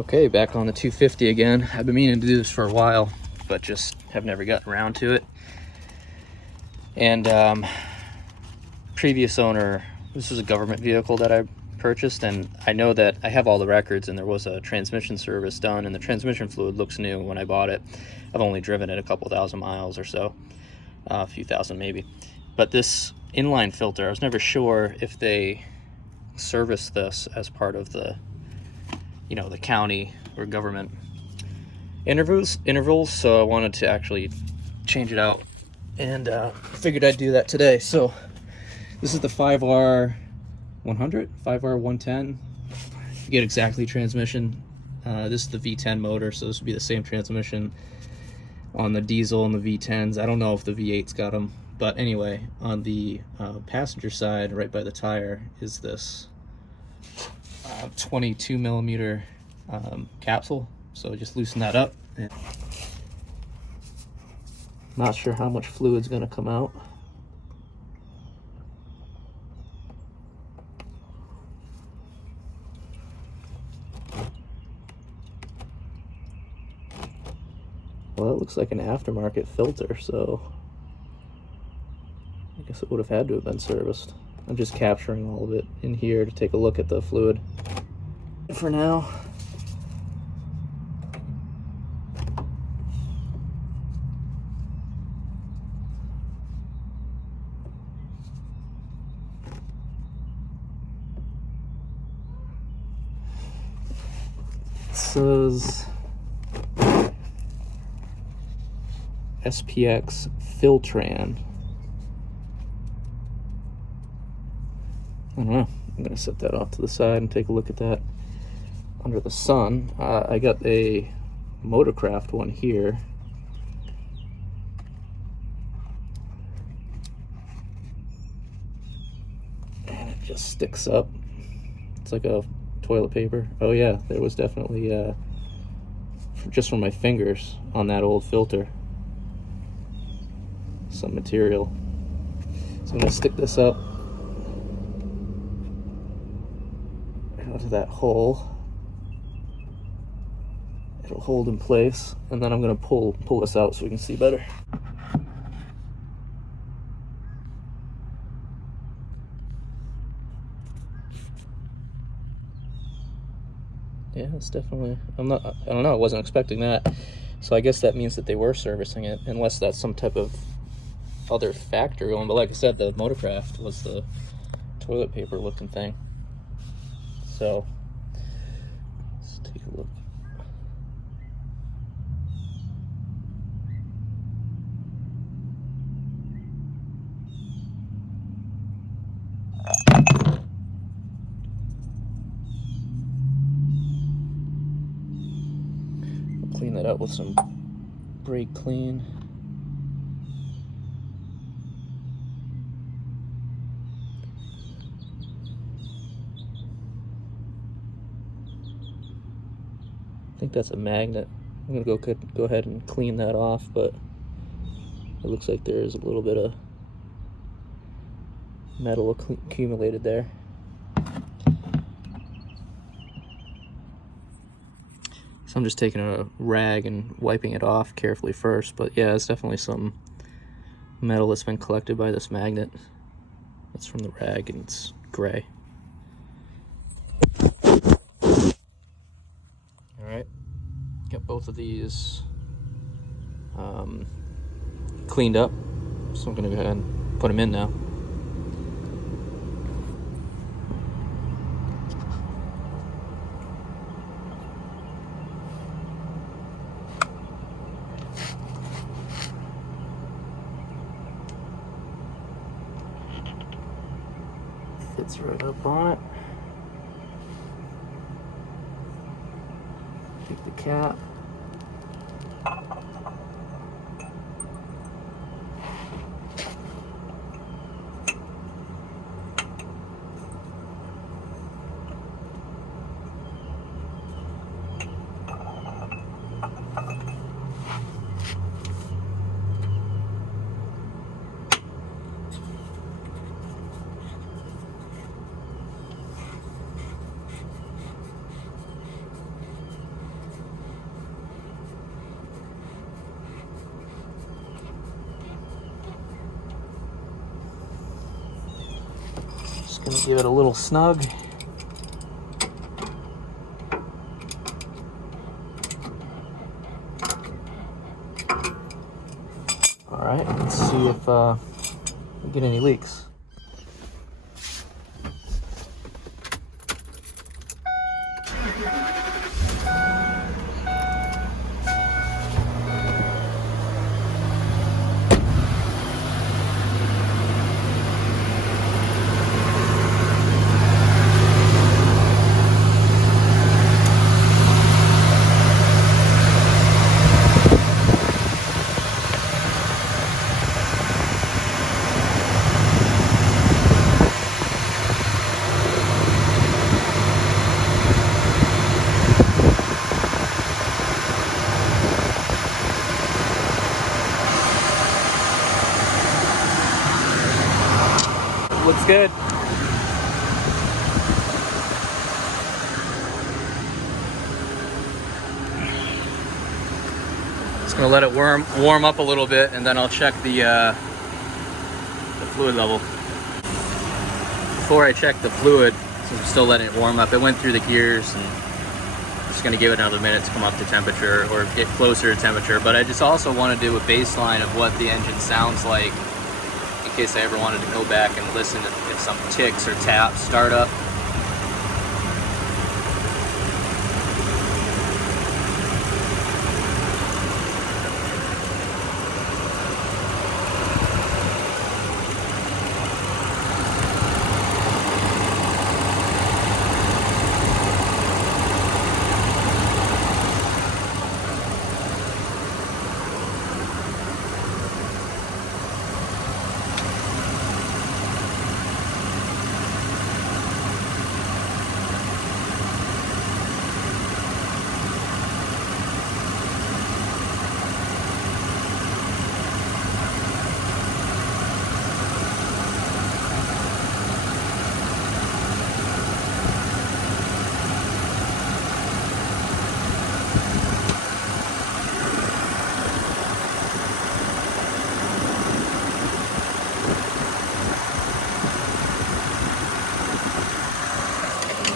Okay, back on the 250 again. I've been meaning to do this for a while, but just have never gotten around to it. And previous owner, this was a government vehicle that I purchased, and I know that I have all the records, and there was a transmission service done, and the transmission fluid looks new when I bought it. I've only driven it a couple thousand miles or so, a few thousand maybe. But this inline filter, I was never sure if they serviced this as part of the the county or government intervals, so I wanted to actually change it out, and figured I'd do that today. So this is the 5R100, 5R110, forget exactly transmission. This is the V10 motor, so this would be the same transmission on the diesel and the V10s. I don't know if the V8's got them, but anyway, on the passenger side, right by the tire, is this 22 millimeter capsule. So just loosen that up. Not sure how much fluid's going to come out. Well, it looks like an aftermarket filter, so I guess it would have had to have been serviced. I'm just capturing all of it in here to take a look at the fluid for now. It says SPX Filtran. I don't know. I'm going to set that off to the side and take a look at that under the sun. I got a Motorcraft one here. And it just sticks up. It's like a toilet paper. Oh yeah, there was definitely just from my fingers on that old filter some material. So I'm going to stick this up out of that hole. It'll hold in place, and then I'm going to pull this out so we can see better. Yeah, it's definitely, I don't know, I wasn't expecting that. So I guess that means that they were servicing it, unless that's some type of other factory one. But like I said, the Motorcraft was the toilet paper looking thing. So let's take a look. I'll clean that up with some brake clean. I think that's a magnet. I'm gonna go ahead and clean that off, but it looks like there's a little bit of metal accumulated there. So I'm just taking a rag and wiping it off carefully first, but yeah, it's definitely some metal that's been collected by this magnet. That's from the rag, and it's gray. Alright, got both of these cleaned up, so I'm going to go ahead and put them in now. Fits right up on it. Take the cap. Gonna give it a little snug. All right, let's see if we get any leaks. Looks good. Just gonna let it warm up a little bit, and then I'll check the fluid level. Before I check the fluid, since I'm still letting it warm up, it went through the gears, and I'm just gonna give it another minute to come up to temperature or get closer to temperature. But I just also want to do a baseline of what the engine sounds like, in case I ever wanted to go back and listen if some ticks or taps start up.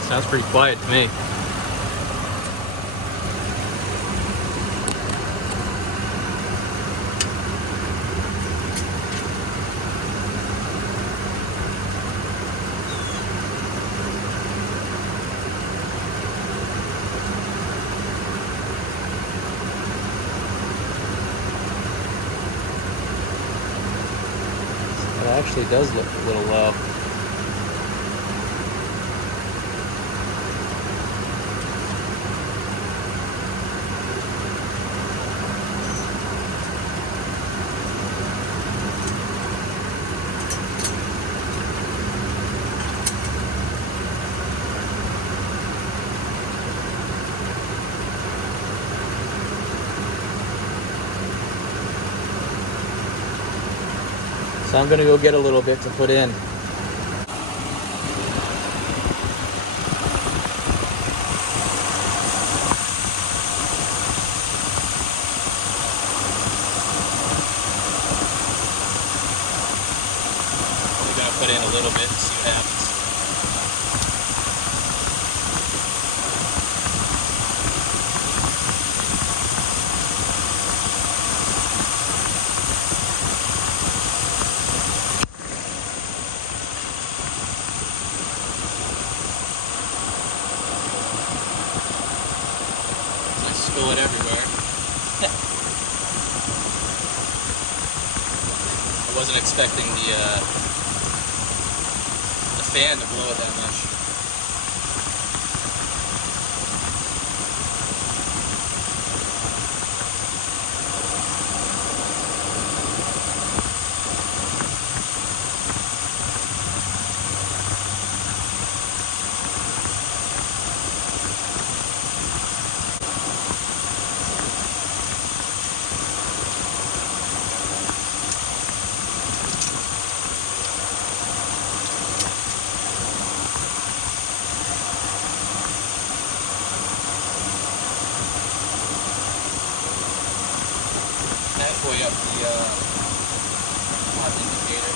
Sounds pretty quiet to me. It actually does look a little low. So I'm gonna go get a little bit to put in. Only gonna put in a little bit and see what happens. Spill it everywhere. I wasn't expecting the fan to blow it that much. Halfway up the hot indicator.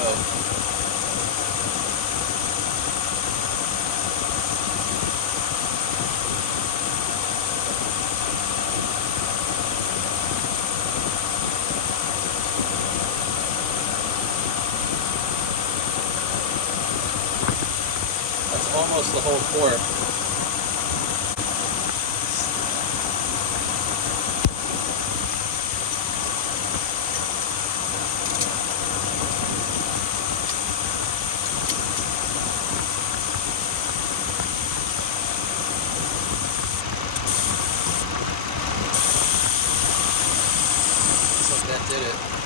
go. That's almost the whole quart. Looks like that did it.